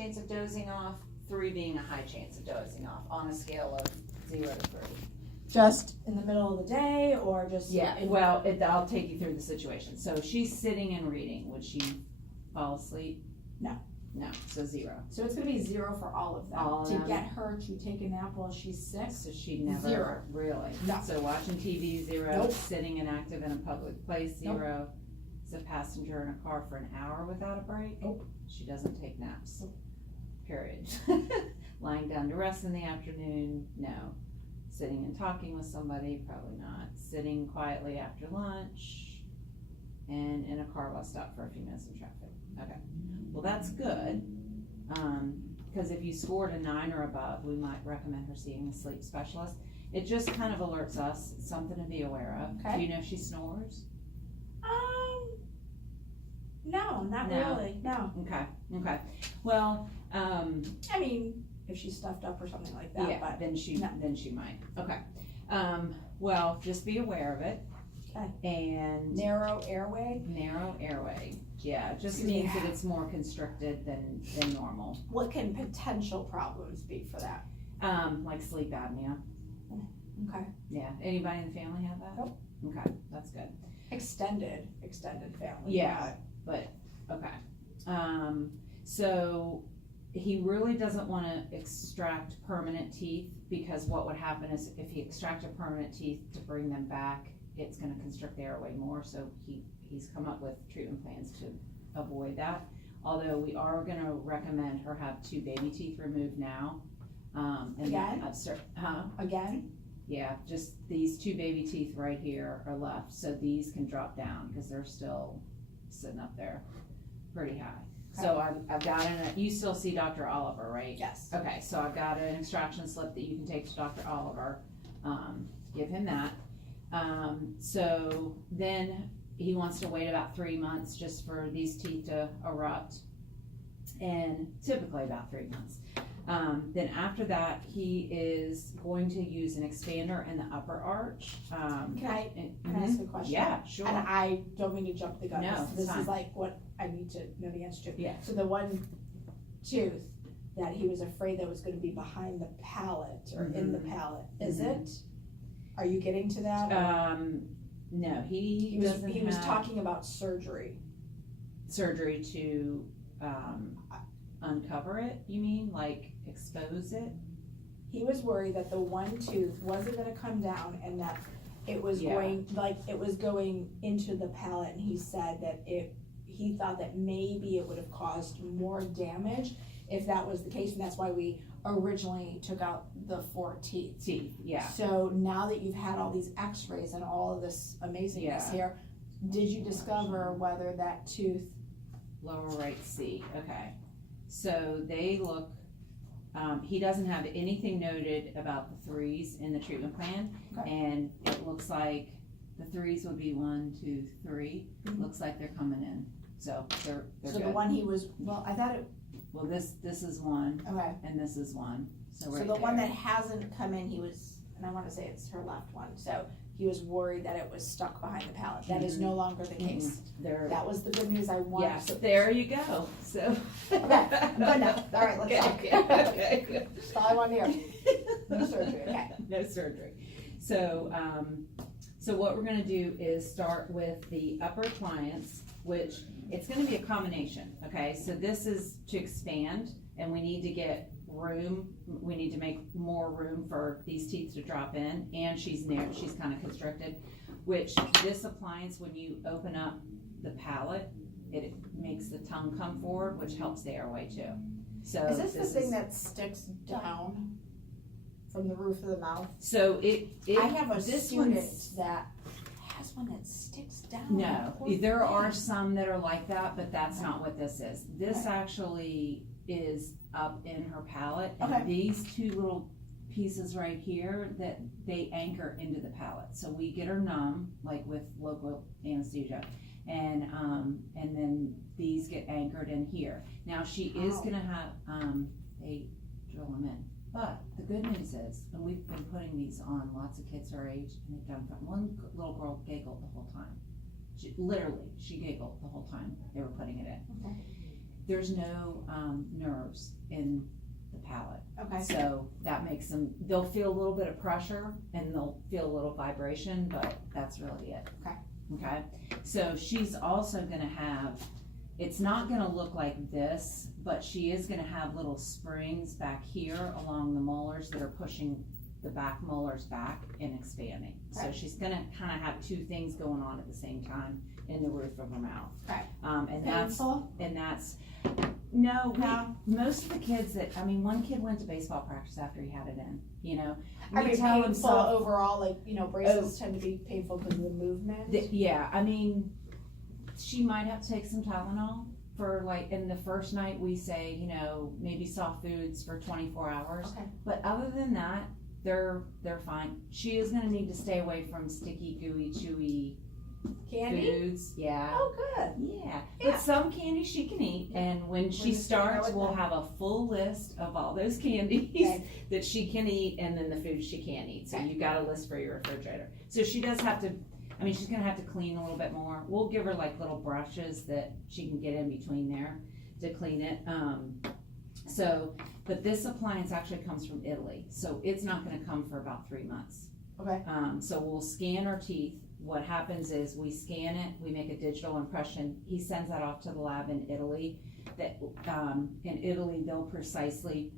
chance of dozing off, 3 being a high chance of dozing off on a scale of 0 to 3. Just in the middle of the day, or just? Yeah, well, I'll take you through the situation. So she's sitting and reading. Would she fall asleep? No. No, so 0. So it's gonna be 0 for all of them. All of to them. get her to take a nap while she's sick. So she never, 0. really? No. So watching TV, 0. Nope. Sitting and active in a public place, 0. Is a passenger in a car for an hour without a break? Nope. She doesn't take naps. Nope. Period. Lying down to rest in the afternoon? No. Sitting and talking with somebody? Probably not. Sitting quietly after lunch? And in a car while stopped for a few minutes in traffic? Okay. Well, that's good. Because if you scored a 9 or above, we might recommend her seeing a sleep specialist. It just kind of alerts us. It's something to be aware of. Okay. Do you know if she snores? No, not No. really, no. Okay. Well, I mean, if she's stuffed up or something like that, yeah, but. then she no. might. Okay. Well, just be aware of it. Okay. And Narrow airway, narrow airway. Yeah, it just Yeah. means that it's more constricted than normal. what can potential problems be for that? Like sleep apnea. Okay. Yeah. Anybody in the family have that? Nope. Okay, that's good. Extended family. Yeah, but, okay. So he really doesn't wanna extract permanent teeth, because what would happen is if he extracted permanent teeth to bring them back, it's gonna constrict the airway more, so he's come up with treatment plans to avoid that. Although we are gonna recommend her have 2 baby teeth removed now. And Again? Again? Yeah, just these 2 baby teeth right here are left, so these can drop down, because they're still sitting up there pretty high. So I've got you still see Dr. Oliver, right? Yes. Okay, so I've got an extraction slip that you can take to Dr. Oliver, give him that. So then he wants to wait about 3 months just for these teeth to erupt, and typically about 3 months. Then after that, he is going to use an expander in the upper arch. Can I ask a question? Yeah, sure. And I don't mean to jump the gun. No, This it's is fine. like what I need to know the answer to. Yeah. So the one tooth that he was afraid that was gonna be behind the palate or in the palate, is Mhm. it? Are you getting to that? No, he doesn't He was have talking about surgery. surgery to, uncover it, you mean, like expose it? He was worried that the one tooth wasn't gonna come down and that it was Yeah. going into the palate, and he said that he thought that maybe it would have caused more damage if that was the case, and that's why we originally took out the 4 teeth. Yeah. So now that you've had all these x-rays and all of this amazingness Yeah. here, did you discover whether that tooth? Lower right C, okay. So they look, he doesn't have anything noted about the 3s in the treatment plan. Okay. And it looks like the 3s would be 1, 2, 3. Mhm. Looks like they're coming in, so they're So the good. one he was, well, I thought it, Well, this is 1, okay. and this is 1, so So right the one there. that hasn't come in, he was, and I wanna say it's her left one, so he was worried that it was stuck behind the palate. That is no longer the case. They're, That was the good news I wanted. yeah, so there you go, so. Okay, I'm good now. All right, let's talk. Okay, good. That's all I wanted to hear. No surgery, okay. No surgery. So, so what we're gonna do is start with the upper appliance, which it's gonna be a combination, okay? So this is to expand, and we need to get room, we need to make more room for these teeth to drop in, and she's kind of constricted, which this appliance, when you open up the palate, it makes the tongue come forward, which helps the airway too. So Is this the thing that sticks down from the roof of the mouth? So I have a this student one's- that has one that sticks down. No, Poor there are thing. some that are like that, but that's not what this is. This Okay. actually is up in her palate, Okay. and these 2 little pieces right here, that they anchor into the palate. So we get her numb, like with local anesthesia, and then these get anchored in here. Now, she is Ow. gonna have, they drill them in. But the good news is, and we've been putting these on lots of kids her age, and they've done fine. One little girl giggled the whole time. She giggled the whole time they were putting it in. Okay. there's no, nerves in the palate. Okay. So that makes them, they'll feel a little bit of pressure and they'll feel a little vibration, but that's really it. Okay. Okay, so she's also gonna have, it's not gonna look like this, but she is gonna have little springs back here along the molars that are pushing the back molars back and expanding. So Okay. she's gonna kinda have two things going on at the same time in the roof of her mouth. Okay. And that's, Painful? no, No. most of the kids that, I mean, one kid went to baseball practice after he had it in, you know. I We mean, tell him painful soft- overall, like, braces tend to be painful because of the movement. Yeah, I mean, she might have to take some Tylenol for like, in the first night we say, maybe soft foods for 24 hours. Okay. But other than that, they're fine. She is gonna need to stay away from sticky, gooey, chewy Candy? foods. Yeah. Oh, good. Yeah, Yeah. but some candy she can eat, and when she just gonna go starts, with we'll that. have a full list of all those candies Okay. that she can eat, and then the foods she can't eat, so Okay. you got a list for your refrigerator. So she does have to, I mean, she's gonna have to clean a little bit more. We'll give her like little brushes that she can get in between there to clean it. But this appliance actually comes from Italy, so it's not gonna come for about 3 months. Okay. So we'll scan her teeth. What happens is we scan it, we make a digital impression. He sends that off to the lab in Italy. In Italy, they'll precisely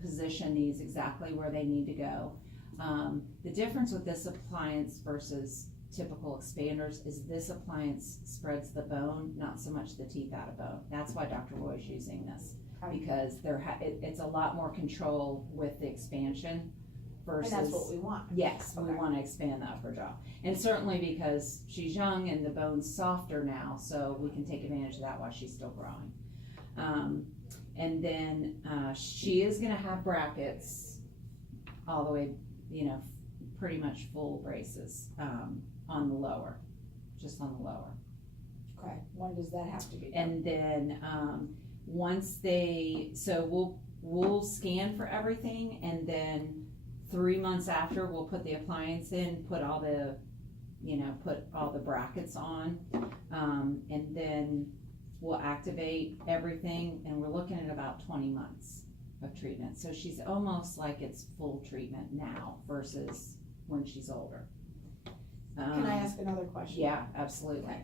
position these exactly where they need to go. The difference with this appliance versus typical expanders is this appliance spreads the bone, not so much the teeth out of bone. That's why Dr. Roy's using this, Okay. because it's a lot more control with the expansion versus. And that's what we want. Yes, we Okay. want to expand the upper jaw. And certainly because she's young and the bone's softer now, so we can take advantage of that while she's still growing. And then she is going to have brackets all the way, pretty much full braces on the lower, just on the lower. Okay. When does that have to be done? And then we'll scan for everything, and then 3 months after, we'll put the appliance in, put all the brackets on, and then we'll activate everything, and we're looking at about 20 months of treatment. So she's almost like it's full treatment now versus when she's older. Can I ask another question? Yeah, absolutely. Okay.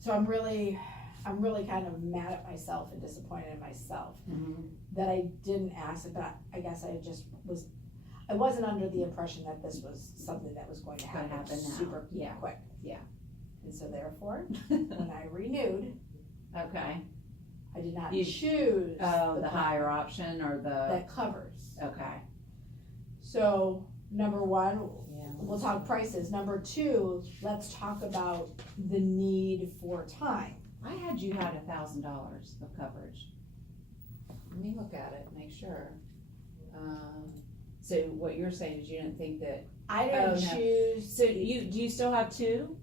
So I'm really kind of mad at myself and disappointed in myself Mhm. that I didn't ask it, but I guess I wasn't under the impression that this was something that was going to Gonna happen happen now. super Yeah. quick. Yeah. And so therefore, when I renewed, Okay. I did not You- choose Oh, the plan higher option or the, that covers. okay. So number one, Yeah. we'll talk prices. Number two, let's talk about the need for time. I had you had $1,000 of coverage. Let me look at it, make sure. So what you're saying is you didn't think that, I didn't Oh, no. choose. so do you still have two?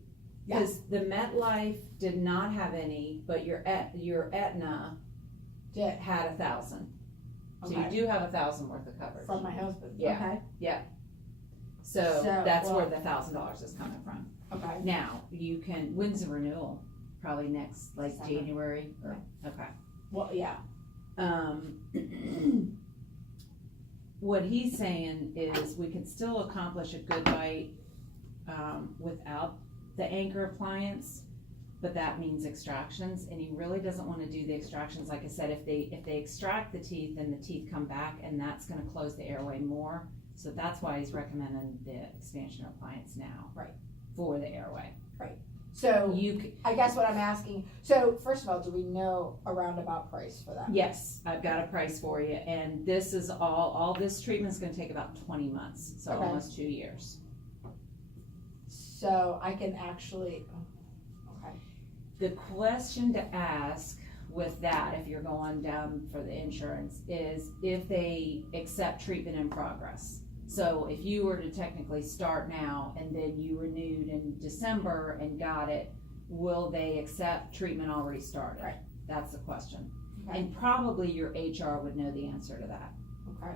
Yeah. Cause the MetLife did not have any, but your Aetna Did. had 1,000. So you Okay. do have 1,000 worth of coverage. From my husband. Yeah. Okay. So So, that's where well- the $1,000 is coming from. Okay. Now, when's the renewal? Probably next, like December. January or, okay. Well, yeah. What he's saying is we could still accomplish a good bite, without the anchor appliance, but that means extractions, and he really doesn't wanna do the extractions. Like I said, if they extract the teeth, then the teeth come back, and that's gonna close the airway more. So that's why he's recommending the expansion appliance now. Right. For the airway. So You, I guess what I'm asking, so first of all, do we know a roundabout price for that? yes, I've got a price for you, and this is all this treatment's gonna take about 20 months, so Okay. almost 2 years. So I can actually, okay. The question to ask with that, if you're going down for the insurance, is if they accept treatment in progress. So if you were to technically start now and then you renewed in December and got it, will they accept treatment already started? Right. That's the question. Okay. And probably your HR would know the answer to that. Okay.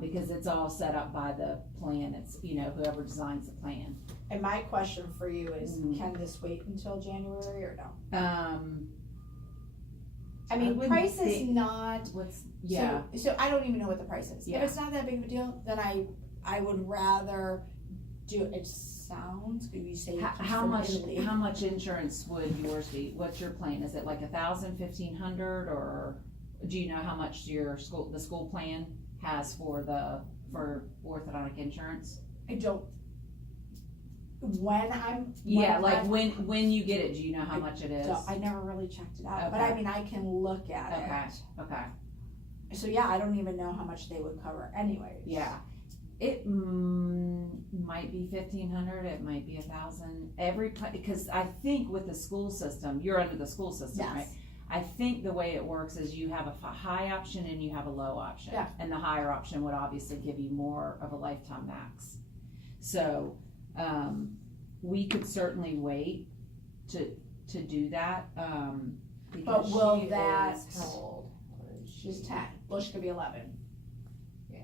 Because it's all set up by the plan, it's, whoever designs the plan. And my question for you is, Mhm. can this wait until January or no? I mean, wouldn't price is think- not, Yeah, so I don't even know what the price is. If Yeah. it's not that big of a deal, then I would rather do, it sounds, could you say it comes how from much, Italy. how much insurance would yours be? What's your plan? Is it like 1,000, 1,500, or do you know how much the school plan has for orthodontic insurance? I don't, when Yeah, like I'm- when you get it, do you know how much it is? so I never really checked it out, but Okay. I mean, I can look at Okay, it. okay, So yeah, I don't even know how much they would cover anyways. yeah. It might be 1,500, it might be 1,000, because I think with the school system, you're under the school system, right? Yes, I think the way it works is you have a high option and you have a low option. Yeah. And the higher option would obviously give you more of a lifetime max. So, we could certainly wait to do that, but because will she that, is how old? she's 10, well, she could be 11. Yeah.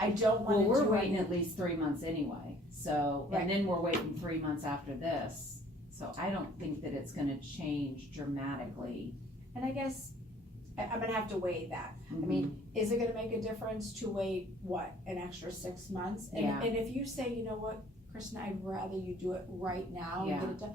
I don't Well, wanna we're do waiting any, at least 3 months anyway, so, Right. and then we're waiting 3 months after this. So I don't think that it's gonna change dramatically. and I guess, I'm gonna have to weigh that. I mean, is it gonna make a difference to wait, what, an extra 6 months? Yeah. And if you say, you know what, Kristen, I'd rather you do it right now and Yeah. get it done,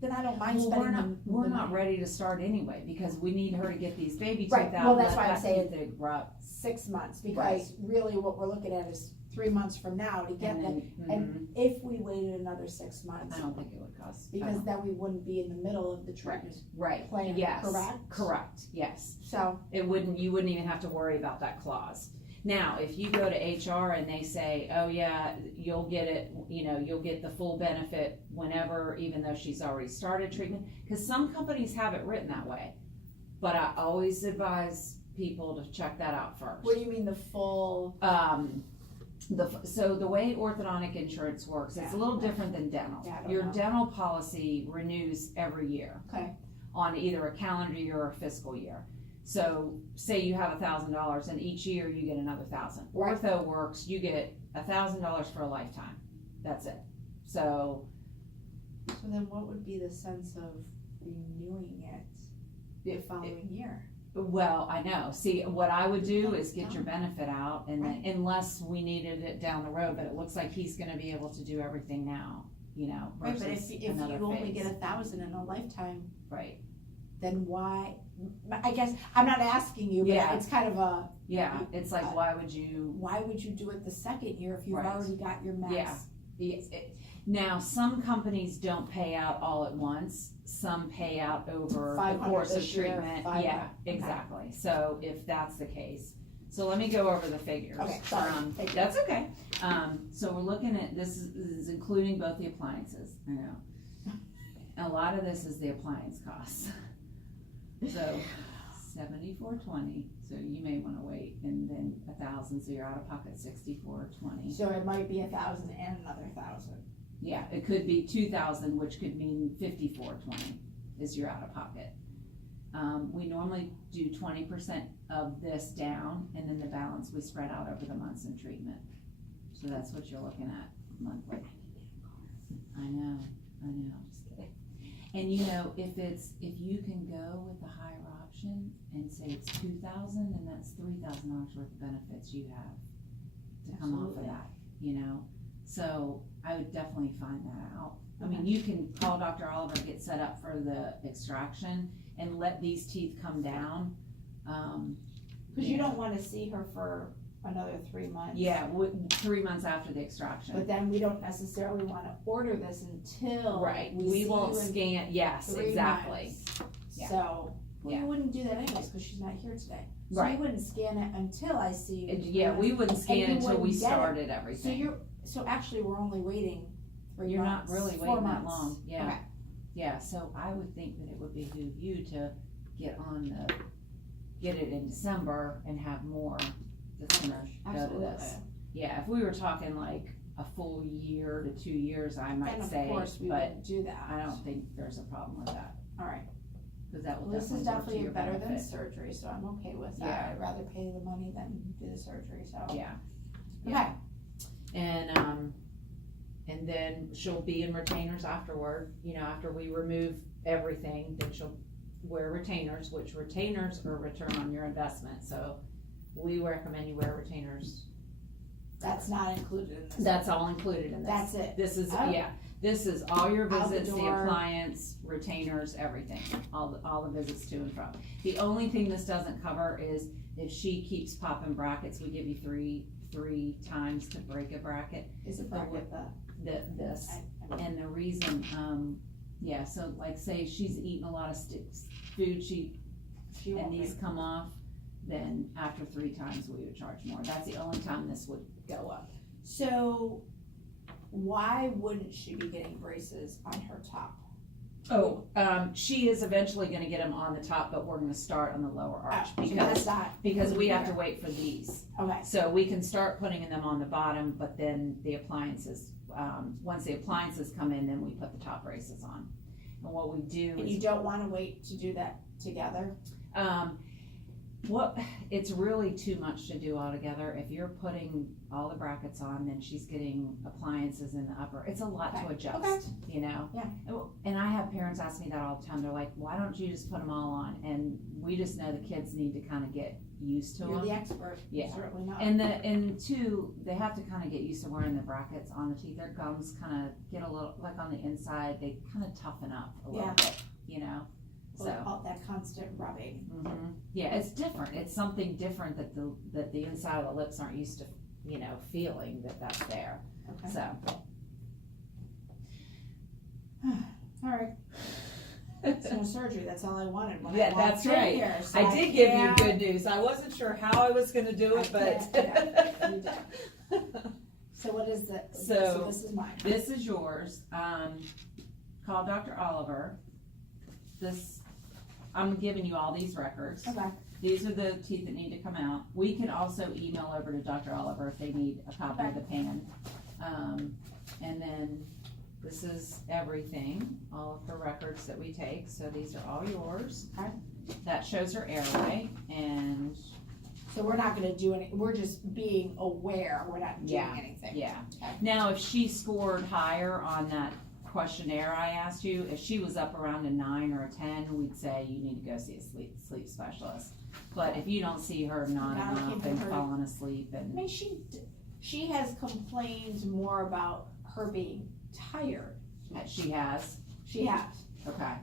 then I don't mind Well, spending we're the not money. ready to start anyway, because we need her to get these baby teeth Right, out. well, and that's let why I'm that saying tooth erupt. 6 months, because really what we're looking at is 3 months from now to get And that. then, And if we waited another 6 months, I don't think it would cost. because then we wouldn't be in the middle of the treatment Right, plan, yes, correct? correct, yes. So, You wouldn't even have to worry about that clause. Now, if you go to HR and they say, oh yeah, you'll get it, you'll get the full benefit whenever, even though she's already started treatment, because some companies have it written that way. But I always advise people to check that out first. what do you mean the full, So the way orthodontic insurance works, it's a little different than dental. Yeah, I don't Your know. dental policy renews every year okay, on either a calendar year or a fiscal year. So say you have $1,000 and each year you get another 1,000. Right. Ortho works, you get $1,000 for a lifetime. That's it. So so then what would be the sense of renewing it the following year? well, I know. See, what I would do is get your benefit out, and then, Right. unless we needed it down the road, but it looks like he's gonna be able to do everything now, Right, but versus if another you only phase. get 1,000 in a lifetime, Right, then why, I guess, I'm not asking you, but Yeah. it's kind of a, yeah, it's like, why would you? why would you do it the second year if you've Right. already got your max? Yeah. Now, some companies don't pay out all at once, some pay out over the 500 course of this year, treatment. 500, Yeah, okay. exactly, so if that's the case, so let me go over the figures. Okay, sorry. Thank you. That's okay, so we're looking at, this is including both the appliances, I know. A lot of this is the appliance costs. So, 74.20, so you may wanna wait, and then 1,000, so you're out of pocket 64.20. So it might be 1,000 and another 1,000. Yeah, it could be 2,000, which could mean 54.20 is your out of pocket. We normally do 20% of this down, and then the balance we spread out over the months in treatment. So that's what you're looking at monthly. I know, just kidding. And if you can go with the higher option and say it's 2,000, then that's $3,000 worth of benefits you have to come off of Absolutely. that, So I would definitely find that out. I mean, you can call Dr. Oliver, get set up for the extraction, and let these teeth come down. Cause you don't wanna see her for another 3 months. Yeah, 3 months after the extraction. But then we don't necessarily wanna order this until Right, we we see won't you in scan, yes, 3 exactly. months. Yeah. So, well, Yeah. you wouldn't do that anyways, cause she's not here today. So Right. you wouldn't scan it until I see you. in 3 Yeah, we months. wouldn't scan you until we wouldn't get it. started So everything. so actually, we're only waiting 3 You're not months. really 4 waiting that months. long, yeah. Okay. Yeah, so I would think that it would behoove you to get it in December and have more that's gonna go to Absolutely. this. Yeah, if we were talking like a full year to 2 years, I might Then say, of course we but would do that. I don't think there's a problem with that, Alright, cause that will well, this is definitely work to definitely your better than benefit. surgery, so I'm okay with that. Yeah. I'd rather pay the money than do the surgery, so. Yeah, Okay, and then she'll be in retainers afterward, after we remove everything, then she'll wear retainers, which retainers are a return on your investment, so we recommend you wear retainers. That's not included in this. That's all included in this. That's it. This is, Oh. yeah, this is all your Out the visits, the door. appliance, retainers, everything, all the visits to and from. The only thing this doesn't cover is if she keeps popping brackets, we give you three times to break a bracket, Is it bracket this. And the reason, yeah, so like say she's eating a lot of food, she and won't these be. come off, then after 3 times we would charge more. That's the only time this would go up. So why wouldn't she be getting braces on her top? Oh, she is eventually gonna get them on the top, but we're gonna start on the lower arch So that's not. because we have to wait for these. Okay, So we can start putting them on the bottom, but then the appliances, once the appliances come in, then we put the top braces on. And what we do and is, you don't wanna wait to do that together? it's really too much to do all together. If you're putting all the brackets on, then she's getting appliances in the upper. It's a lot to Okay. adjust, you know? Yeah. And I have parents ask me that all the time. They're like, why don't you just put them all on? And we just know the kids need to kind of get used to You're them. the expert. Yeah. Certainly not. And two, they have to kind of get used to wearing the brackets on the teeth. Their gums kind of get a little, like on the inside, they kind of toughen up a little Yeah. bit, you know? So, All that constant rubbing. yeah, it's different. It's something different that the inside of the lips aren't used to, you know, feeling that's there. Okay. So, Alright. It's no surgery, that's all I wanted when I Yeah, walked that's in right. here, so I did give you can't- good news. I wasn't sure how I was gonna do it, but. Yeah, you did. So what is the, so this is mine. This is yours. Call Dr. Oliver. I'm giving you all these records. Okay, These are the teeth that need to come out. We can also email over to Dr. Oliver if they need a copy of the pan. And then this is everything, all of her records that we take, so these are all yours. Okay. That shows her airway, and so we're not gonna do any, we're just being aware, we're not doing Yeah, anything. yeah. Okay. Now, if she scored higher on that questionnaire I asked you, if she was up around a 9 or a 10, we'd say you need to go see a sleep specialist. But if you don't see her nodding Gotta keep off and her- falling asleep I and, mean, she has complained more about her being tired. she has, She has. okay,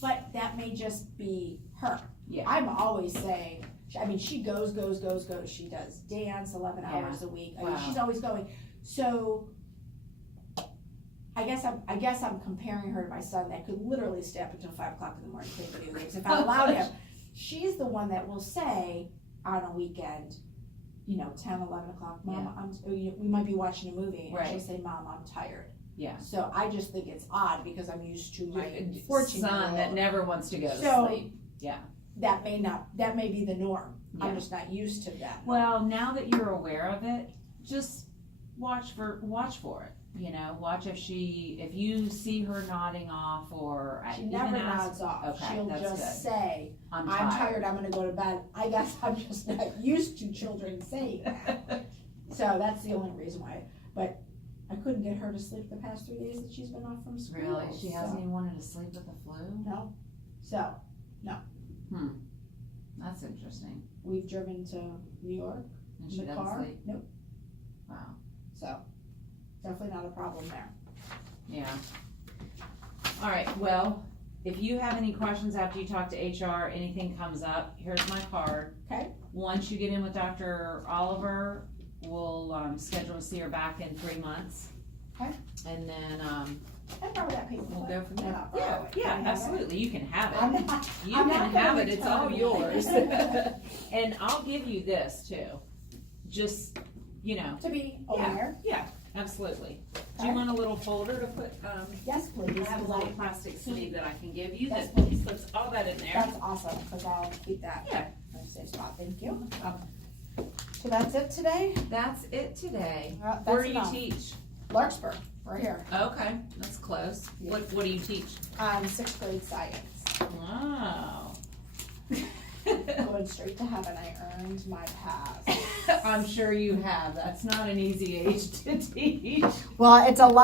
But that may just be her. yeah, I'm always saying, I mean, she goes. She does dance 11 hours a week. I mean, Wow. she's always going. So, I guess I'm comparing her to my son that could literally stay up until 5 o'clock in the morning playing video games if I allowed him. She's the one that will say on a weekend, 10, 11 o'clock, Mom, we might be watching a movie, and she'll Right. say, Mom, I'm tired. yeah. So I just think it's odd because I'm used to My living son 14-year-old. that never wants to go to So- sleep. That may be the norm. Yeah. I'm just not used to that. Well, now that you're aware of it, just watch for it. Watch if you see her nodding off or She even never ask- nods off. Okay, She'll that's just good. say, I'm I'm tired, I'm gonna go to bed. I guess I'm just not used to children saying that. So that's the only reason why. But I couldn't get her to sleep the past 3 days that she's been off from school. Really? She so- hasn't even wanted to sleep with the flu? No. So That's interesting. we've driven to New York And in she the doesn't car. sleep? Nope. Wow. So definitely not a problem there. Yeah. All right, well, if you have any questions after you talk to HR, anything comes up, here's my card. Okay. Once you get in with Dr. Oliver, we'll schedule to see her back in 3 months. Okay. And then I borrow that paper. we'll go from there. I'll borrow Yeah, it. yeah, Can I have it? absolutely, you can have I'm it. not, You I'm can not gonna have it, it's all return it. yours. And I'll give you this too, just, to be aware. yeah, absolutely. Do Okay. you want a little folder to put, Yes, please. I have a 'cause little plastic sleeve that I can give you Yes, that please. puts all that in there. That's awesome, because I'll keep that. Yeah. In a safe spot, thank you. So that's it today? That's it today. That's Where do you enough. teach? Larkspur, we're here, Okay, that's close. Yeah. What do you teach? 6th grade science. Wow. Going straight to heaven, I earned my pass. I'm sure you have. That's not an easy age to teach. Well, it's a lot.